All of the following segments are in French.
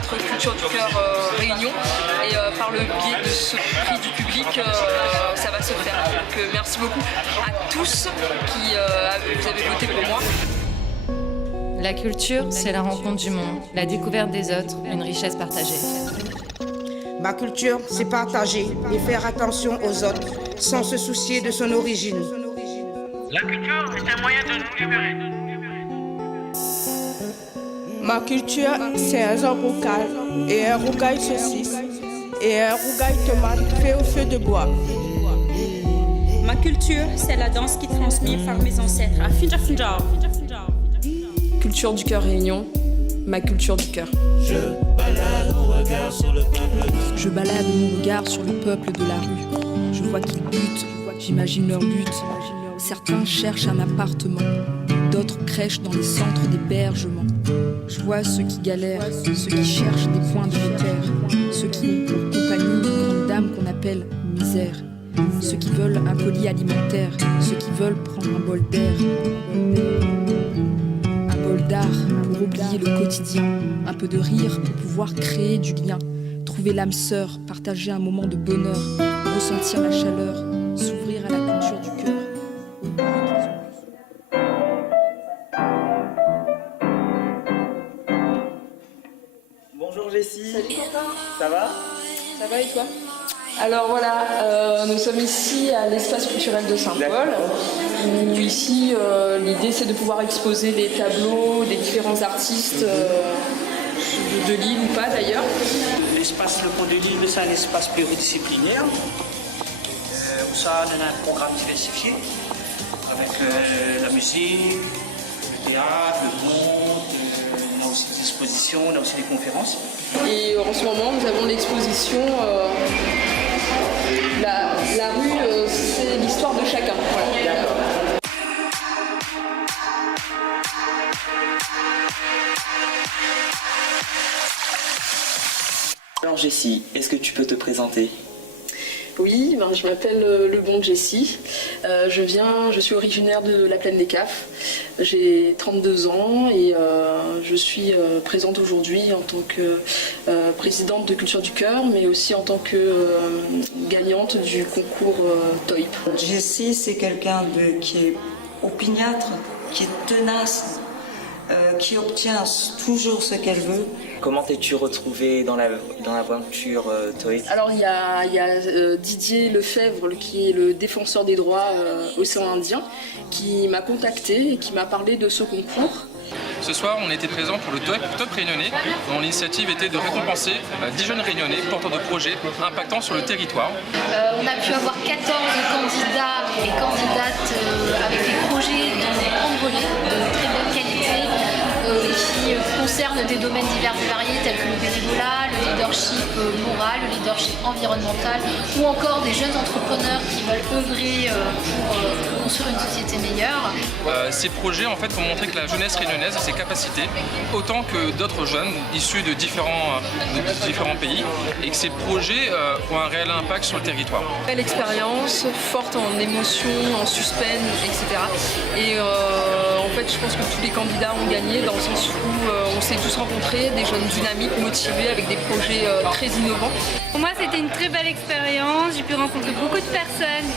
être Culture du Cœur Réunion et par le biais de ce prix du public, ça va se faire. Donc merci beaucoup à tous qui vous avez voté pour moi. La culture, c'est la rencontre du monde, la découverte des autres, une richesse partagée. Ma culture, c'est partager et faire attention aux autres sans se soucier de son origine. La culture est un moyen de nous libérer. Ma culture, c'est un zamboukal et un rougail saucisse et un rougail tomate fait au feu de bois. Ma culture, c'est la danse qui est transmise par mes ancêtres à Finja. Culture du Cœur Réunion, ma culture du cœur. Je balade mon regard sur le peuple. Je balade mon regard sur le peuple de la rue. Je vois qu'ils butent, j'imagine leur but. Certains cherchent un appartement, d'autres crèchent dans les centres d'hébergement. Je vois ceux qui galèrent, ceux qui cherchent des points de repère, ceux qui ont pour compagnie une grande dame qu'on appelle misère, ceux qui veulent un colis alimentaire, ceux qui veulent prendre un bol d'air. Un bol d'art pour oublier le quotidien, un peu de rire pour pouvoir créer du lien, trouver l'âme sœur, partager un moment de bonheur, ressentir la chaleur, s'ouvrir à la culture du cœur. Bonjour Jessie. Salut Quentin. Ça va? Ça va et toi? Alors voilà, nous sommes ici à l'espace culturel de Saint-Paul, où ici l'idée c'est de pouvoir exposer des tableaux des différents artistes de l'île ou pas d'ailleurs. L'espace Le Pont de l'Île, c'est un espace pluridisciplinaire où ça on a un programme diversifié avec la musique, le théâtre, le conte, on a aussi des expositions, on a aussi des conférences. Et en ce moment nous avons l'exposition la rue, c'est l'histoire de chacun. Voilà. Alors Jessie, est-ce que tu peux te présenter? Oui, je m'appelle Lebon Jessie. Je suis originaire de la Plaine des Cafes. J'ai 32 ans et je suis présente aujourd'hui en tant que présidente de Culture du Cœur, mais aussi en tant que gagnante du concours TOIP. Jessie, c'est quelqu'un qui est opiniâtre, qui est tenace, qui obtient toujours ce qu'elle veut. Comment t'es-tu retrouvée dans l'aventure TOIP? Alors il y a Didier Lefebvre qui est le défenseur des droits océan Indien qui m'a contacté et qui m'a parlé de ce concours. Ce soir, on était présents pour le TOIP réunionnais, dont l'initiative était de récompenser 10 jeunes réunionnais porteurs de projets impactant sur le territoire. On a pu avoir 14 candidats et candidates avec des projets de grande volée, de très bonne qualité, qui concernent des domaines divers et variés tels que le bénévolat, le leadership moral, le leadership environnemental ou encore des jeunes entrepreneurs qui veulent œuvrer pour construire une société meilleure. Ces projets en fait ont montré que la jeunesse réunionnaise a ses capacités autant que d'autres jeunes issus de différents pays et que ces projets ont un réel impact sur le territoire. Belle expérience, forte en émotions, en suspense, etc. Et en fait je pense que tous les candidats ont gagné dans le sens où on s'est tous rencontrés, des jeunes dynamiques, motivés avec des projets très innovants. Pour moi c'était une très belle expérience, j'ai pu rencontrer beaucoup de personnes,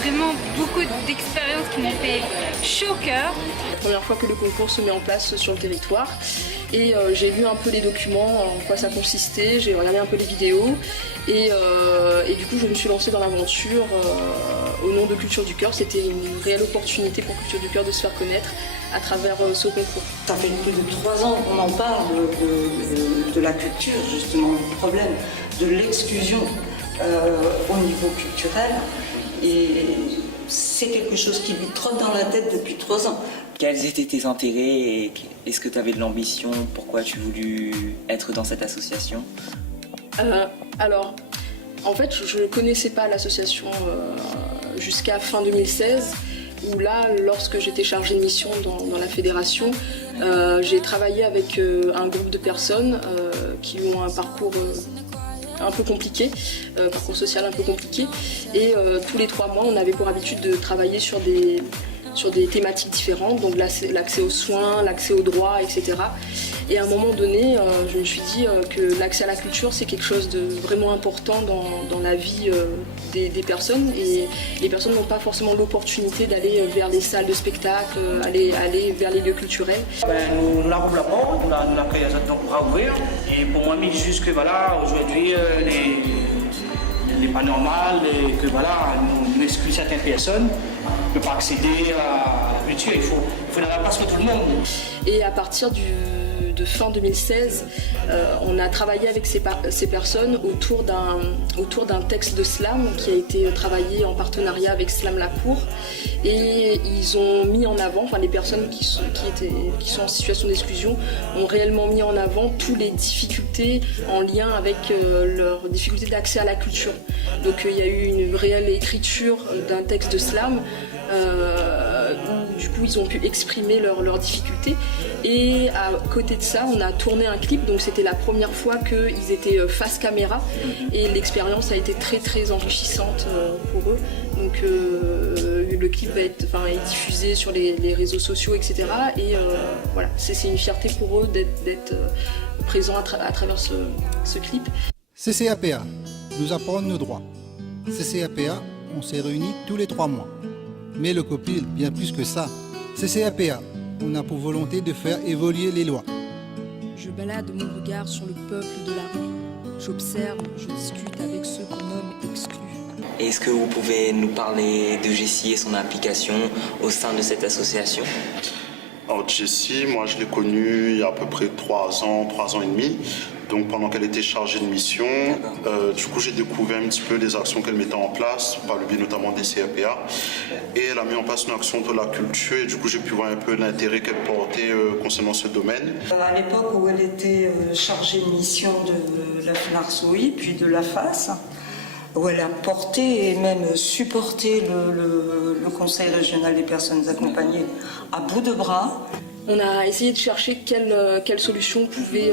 vraiment beaucoup d'expériences qui m'ont fait chaud au cœur. La première fois que le concours se met en place sur le territoire et j'ai vu un peu les documents, en quoi ça consistait, j'ai regardé un peu les vidéos et du coup je me suis lancée dans l'aventure au nom de Culture du Cœur. C'était une réelle opportunité pour Culture du Cœur de se faire connaître à travers ce concours. Ça fait plus de 3 ans qu'on en parle de la culture, justement, du problème de l'exclusion au niveau culturel. Et c'est quelque chose qui lui trotte dans la tête depuis 3 ans. Quels étaient tes intérêts et est-ce que tu avais de l'ambition? Pourquoi tu voulu être dans cette association? Alors, en fait, je ne connaissais pas l'association jusqu'à fin 2016. Où là, lorsque j'étais chargée de mission dans la fédération, j'ai travaillé avec un groupe de personnes qui ont un parcours un peu compliqué, parcours social un peu compliqué. Et tous les 3 mois, on avait pour habitude de travailler sur des thématiques différentes, donc l'accès aux soins, l'accès aux droits, etc. Et à un moment donné, je me suis dit que l'accès à la culture, c'est quelque chose de vraiment important dans la vie des personnes. Et les personnes n'ont pas forcément l'opportunité d'aller vers les salles de spectacle, aller vers les lieux culturels. Nous l'avons la porte, nous l'accueillons donc bras ouverts. Et pour moi, juste que voilà, aujourd'hui, n'est pas normal et que voilà, nous exclut certaines personnes, ne peuvent pas accéder à la culture. Il faut de la place pour tout le monde. Et à partir de fin 2016, on a travaillé avec ces personnes autour d'un texte de slam qui a été travaillé en partenariat avec Slam La Cour. Et ils ont mis en avant, enfin les personnes qui sont en situation d'exclusion ont réellement mis en avant toutes les difficultés en lien avec leurs difficultés d'accès à la culture. Donc il y a eu une réelle écriture d'un texte de slam où du coup ils ont pu exprimer leurs difficultés. Et à côté de ça, on a tourné un clip, donc c'était la première fois qu'ils étaient face caméra et l'expérience a été très très enrichissante pour eux. Donc le clip est diffusé sur les réseaux sociaux, etc. Et voilà, c'est une fierté pour eux d'être présents à travers ce clip. CCAPA, nous apprendre nos droits. CCAPA, on s'est réunis tous les 3 mois. Mais le COPIL, bien plus que ça. CCAPA, on a pour volonté de faire évoluer les lois. Je balade mon regard sur le peuple de la rue. J'observe, je discute avec ceux qu'on nomme exclus. Est-ce que vous pouvez nous parler de Jessie et son implication au sein de cette association? Alors Jessie, moi je l'ai connue il y a à peu près 3 ans et demi. Donc pendant qu'elle était chargée de mission, du coup j'ai découvert un petit peu les actions qu'elle mettait en place, par le biais notamment des CAPA. Et elle a mis en place une action de la culture et du coup j'ai pu voir un peu l'intérêt qu'elle portait concernant ce domaine. À l'époque où elle était chargée de mission de la FNARSOI, puis de la FAS, où elle a porté et même supporté le Conseil régional des personnes accompagnées à bout de bras. On a essayé de chercher quelle solution pouvait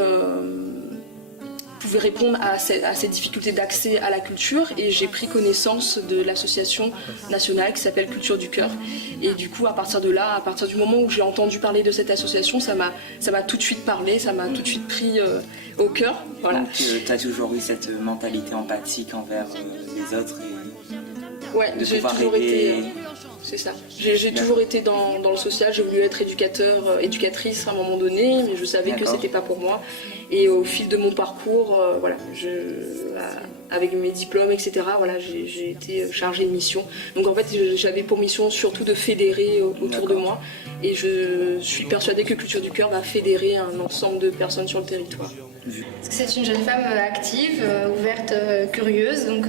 répondre à ces difficultés d'accès à la culture et j'ai pris connaissance de l'association nationale qui s'appelle Culture du Cœur. Et du coup, à partir de là, à partir du moment où j'ai entendu parler de cette association, ça m'a tout de suite parlé, ça m'a tout de suite pris au cœur. Voilà. Donc tu as toujours eu cette mentalité empathique envers les autres et ouais, j'ai toujours été... C'est ça. J'ai toujours été dans le social, j'ai voulu être éducatrice à un moment donné, mais je savais que c'était pas pour moi. Et au fil de mon parcours, voilà, avec mes diplômes, etc., voilà, j'ai été chargée de mission. Donc en fait, j'avais pour mission surtout de fédérer autour de moi. Et je suis persuadée que Culture du Cœur va fédérer un ensemble de personnes sur le territoire. C'est une jeune femme active, ouverte, curieuse. Donc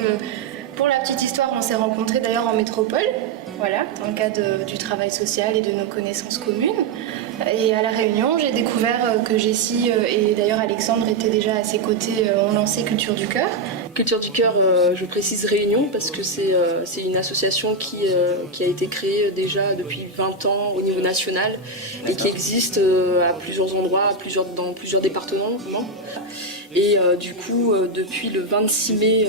pour la petite histoire, on s'est rencontrés d'ailleurs en métropole. Voilà, dans le cadre du travail social et de nos connaissances communes. Et à La Réunion, j'ai découvert que Jessie et d'ailleurs Alexandre étaient déjà à ses côtés, ont lancé Culture du Cœur. Culture du Cœur, je précise Réunion parce que c'est une association qui a été créée déjà depuis 20 ans au niveau national et qui existe à plusieurs endroits, dans plusieurs départements. Et du coup, depuis le 26 mai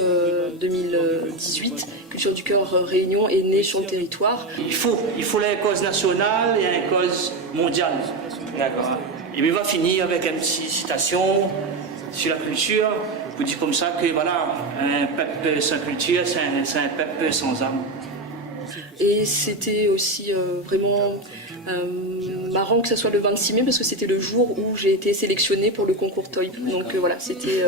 2018, Culture du Cœur Réunion est née sur le territoire. Il faut les causes nationales et une cause mondiale. D'accord. Et il va finir avec une petite citation sur la culture. Je vous dis comme ça que voilà, un peuple sans culture, c'est un peuple sans âme. Et c'était aussi vraiment marrant que ça soit le 26 mai parce que c'était le jour où j'ai été sélectionnée pour le concours TOIP. Donc voilà, c'était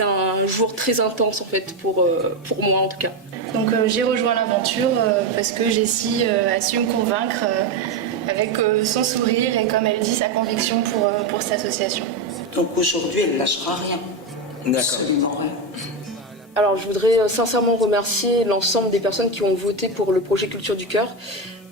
un jour très intense en fait pour moi en tout cas. Donc j'ai rejoint l'aventure parce que Jessie a su me convaincre avec son sourire et comme elle dit, sa conviction pour cette association. Donc aujourd'hui, elle ne lâchera rien. D'accord. Absolument rien. Alors je voudrais sincèrement remercier l'ensemble des personnes qui ont voté pour le projet Culture du Cœur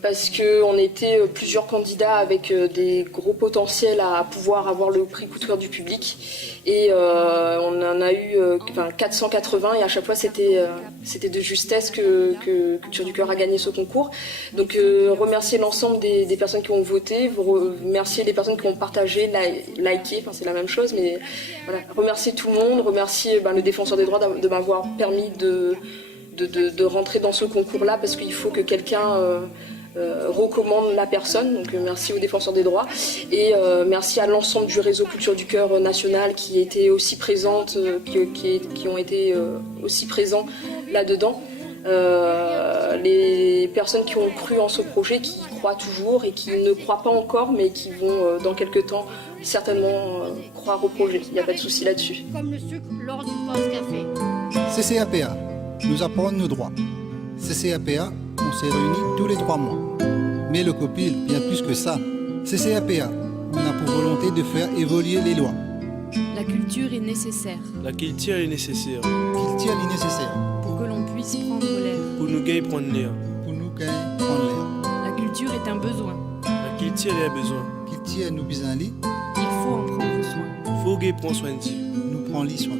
parce qu'on était plusieurs candidats avec des gros potentiels à pouvoir avoir le prix coup de cœur du public et on en a eu 480 et à chaque fois c'était de justesse que Culture du Cœur a gagné ce concours. Donc remercier l'ensemble des personnes qui ont voté, remercier les personnes qui ont partagé, liké, c'est la même chose, mais voilà, remercier tout le monde, remercier le défenseur des droits de m'avoir permis de rentrer dans ce concours-là parce qu'il faut que quelqu'un recommande la personne. Donc merci aux défenseurs des droits et merci à l'ensemble du réseau Culture du Cœur national qui était aussi présente, qui ont été aussi présents là-dedans. Les personnes qui ont cru en ce projet, qui y croient toujours et qui ne croient pas encore, mais qui vont dans quelques temps certainement croire au projet. Il n'y a pas de souci là-dessus. Comme le sucre lors d'une pause café. CCAPA, nous apprendre nos droits. CCAPA, on s'est réunis tous les 3 mois. Mais le COPIL, bien plus que ça. CCAPA, on a pour volonté de faire évoluer les lois. La culture est nécessaire. La culture est nécessaire. Culture est nécessaire. Pour que l'on puisse prendre l'air. Pour nous gagner prendre l'air. Pour nous gagner prendre l'air. La culture est un besoin. La culture est un besoin. Culture nous besoin. Il faut en prendre soin. Faut gagner prendre soin de Dieu. Nous prendre soin.